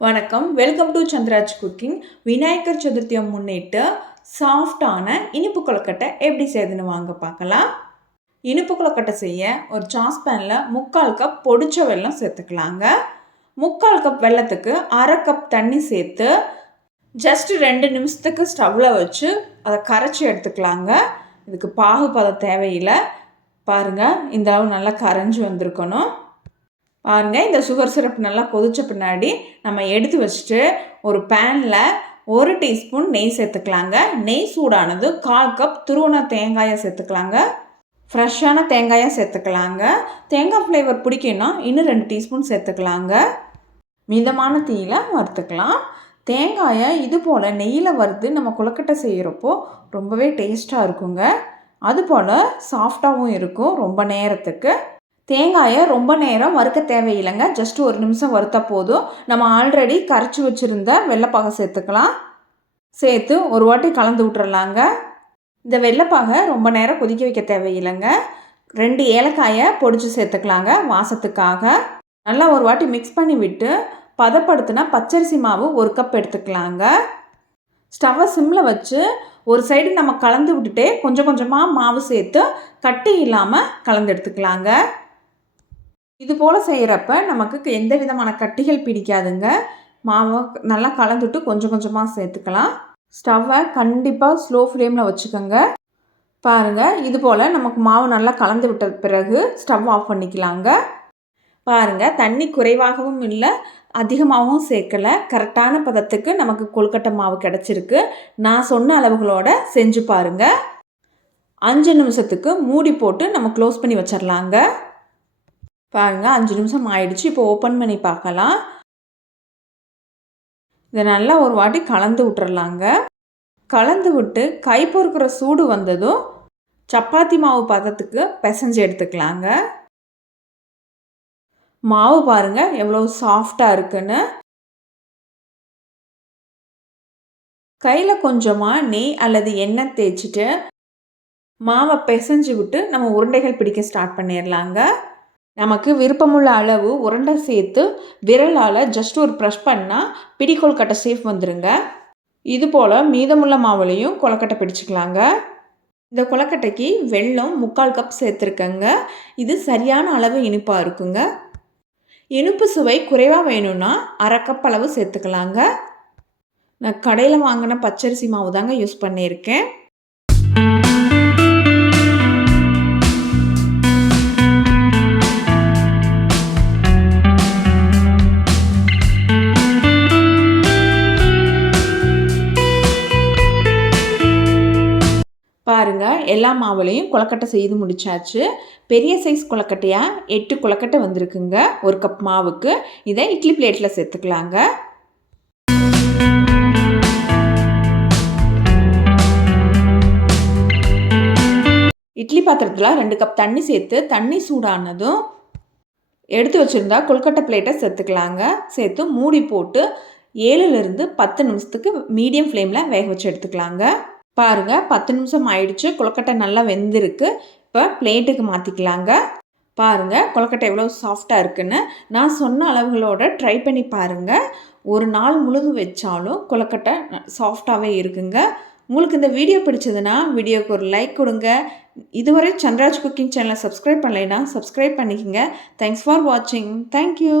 வணக்கம், welcome to Chandraj cooking. Vinayagar சதுர்த்தியை முன்னிட்டு சாஃப்டான இனிப்பு கொழுக்கட்டை எப்படி செய்யுதுன்னு வாங்க பார்க்கலாம். இனிப்பு கொழுக்கட்டை செய்ய ஒரு சாஸ்பேனில் 3/4 கப் பொடிச்ச வெல்லம் சேர்த்துக்கலாங்க. 3/4 கப் வெல்லத்துக்கு 1/2 கப் தண்ணி சேர்த்து ஜஸ்ட் 2 நிமிஷத்துக்கு ஸ்டவ்வில் வச்சு அதை கரைச்சி எடுத்துக்கலாங்க. இதுக்கு பாகுபதம் தேவையில்லை. பாருங்கள், இந்த அளவு நல்லா கரைஞ்சி வந்திருக்கணும். பாருங்கள், இந்த சுகர் சிரப் நல்லா கொதித்த பின்னாடி நம்ம எடுத்து வச்சுட்டு ஒரு பேனில் 1 டீஸ்பூன் நெய் சேர்த்துக்கலாங்க. நெய் சூடானது 1/4 கப் துருவன தேங்காயை சேர்த்துக்கலாங்க. ஃப்ரெஷ்ஷான தேங்காயாக சேர்த்துக்கலாங்க. தேங்காய் ஃப்ளேவர் பிடிக்குன்னா இன்னும் 2 டீஸ்பூன் சேர்த்துக்கலாங்க. மிதமான தீயில் வறுத்துக்கலாம். தேங்காயை இது போல் நெய்யில் வறுத்து நம்ம கொழுக்கட்டை செய்கிறப்போ ரொம்பவே டேஸ்ட்டாக இருக்குங்க. அதுபோல் சாஃப்டாகவும் இருக்கும். ரொம்ப நேரத்துக்கு தேங்காயை ரொம்ப நேரம் வறுக்க தேவையில்லைங்க. ஜஸ்ட் 1 நிமிஷம் வறுத்தா போதும். நம்ம ஆல்ரெடி கரைச்சி வச்சுருந்த வெள்ளைப்பாகை சேர்த்துக்கலாம். சேர்த்து ஒரு வாட்டி கலந்து விட்டுறலாங்க. இந்த வெள்ளைப்பாகை ரொம்ப நேரம் கொதிக்க வைக்க தேவையில்லைங்க. 2 ஏலக்காயை பொடிச்சு சேர்த்துக்கலாங்க வாசத்துக்காக. நல்லா ஒரு வாட்டி மிக்ஸ் பண்ணி விட்டு பதப்படுத்தினா பச்சரிசி மாவு 1 கப் எடுத்துக்கலாங்க. ஸ்டவ்வை சிம்மில் வச்சு ஒரு சைடு நம்ம கலந்து விட்டுட்டே கொஞ்சம் கொஞ்சமாக மாவு சேர்த்து கட்டி இல்லாமல் கலந்து எடுத்துக்கலாங்க. இது போல் செய்கிறப்ப நமக்கு எந்த விதமான கட்டிகள் பிடிக்காதுங்க. மாவை நல்லா கலந்துட்டு கொஞ்சம் கொஞ்சமாக சேர்த்துக்கலாம். ஸ்டவ்வை கண்டிப்பாக ஸ்லோ ஃப்ளேமில் வச்சுக்கோங்க. பாருங்கள், இது போல் நமக்கு மாவு நல்லா கலந்து விட்ட பிறகு ஸ்டவ் ஆஃப் பண்ணிக்கலாங்க. பாருங்கள், தண்ணி குறைவாகவும் இல்லை அதிகமாகவும் சேர்க்கலை. கரெக்டான பதத்துக்கு நமக்கு கொழுக்கட்டை மாவு கிடச்சிருக்கு. நான் சொன்ன அளவுகளோடு செஞ்சு பாருங்கள். 5 நிமிஷத்துக்கு மூடி போட்டு நம்ம க்ளோஸ் பண்ணி வச்சிடலாங்க. பாருங்கள், 5 நிமிஷம் ஆயிடுச்சு. இப்போ ஓப்பன் பண்ணி பார்க்கலாம். இதை நல்லா ஒரு வாட்டி கலந்து விட்டுறலாங்க. கலந்து விட்டு கை பொறுக்கிற சூடு வந்ததும் சப்பாத்தி மாவு பதத்துக்கு பிசைஞ்சு எடுத்துக்கலாங்க. மாவு பாருங்கள் எவ்வளோ சாஃப்டாக இருக்குன்னு. கையில் கொஞ்சமாக நெய் அல்லது எண்ணெய் தேய்ச்சிட்டு மாவை பிசைஞ்சு விட்டு நம்ம உருண்டைகள் பிடிக்க ஸ்டார்ட் பண்ணிடலாங்க. நமக்கு விருப்பமுள்ள அளவு உருண்டை சேர்த்து விரலால் ஜஸ்ட் ஒரு ப்ரெஷ் பண்ணால் பிடி கொழுக்கட்டை ஷேப் வந்துடுங்க. இது போல் மீதமுள்ள மாவுலையும் கொழுக்கட்டை பிடிச்சிக்கலாங்க. இந்த கொழுக்கட்டைக்கு வெல்லம் 3/4 கப் சேர்த்துருக்கேங்க. இது சரியான அளவு இனிப்பாக இருக்குங்க. இனிப்பு சுவை குறைவாக வேணும்னா 1/2 கப் அளவு சேர்த்துக்கலாங்க. நான் கடையில் வாங்கின பச்சரிசி மாவு தாங்க யூஸ் பண்ணியிருக்கேன். பாருங்கள், எல்லா மாவுலையும் கொழுக்கட்டை செய்து முடிச்சாச்சு. பெரிய சைஸ் கொழுக்கட்டையாக 8 கொழுக்கட்டை வந்திருக்குங்க 1 கப் மாவுக்கு. இதை இட்லி பிளேட்டில் சேர்த்துக்கலாங்க. இட்லி பாத்திரத்தில் 2 கப் தண்ணி சேர்த்து தண்ணி சூடானதும் எடுத்து வச்சுருந்தா கொழுக்கட்டை பிளேட்டை சேர்த்துக்கலாங்க. சேர்த்து மூடி போட்டு 7லிருந்து 10 நிமிஷத்துக்கு மீடியம் ஃப்ளேமில் வேக வச்சு எடுத்துக்கலாங்க. பாருங்கள், 10 நிமிஷம் ஆயிடுச்சு. கொழுக்கட்டை நல்லா வெந்திருக்கு. இப்போ பிளேட்டுக்கு மாற்றிக்கலாங்க. பாருங்கள், கொழுக்கட்டை எவ்வளோ சாஃப்டாக இருக்குன்னு. நான் சொன்ன அளவுகளோட ட்ரை பண்ணி பாருங்கள். ஒரு நாள் முழுதும் வச்சாலும் கொழுக்கட்டை சாஃப்டாகவே இருக்குங்க. உங்களுக்கு இந்த வீடியோ பிடிச்சதுன்னா வீடியோக்கு ஒரு லைக் கொடுங்க. இதுவரை சந்திராஜ் குக்கிங் சேனலை சப்ஸ்கிரைப் பண்ணலைன்னா சப்ஸ்கிரைப் பண்ணிக்கோங்க. தேங்க்ஸ் ஃபார் வாட்சிங். தேங்க்யூ.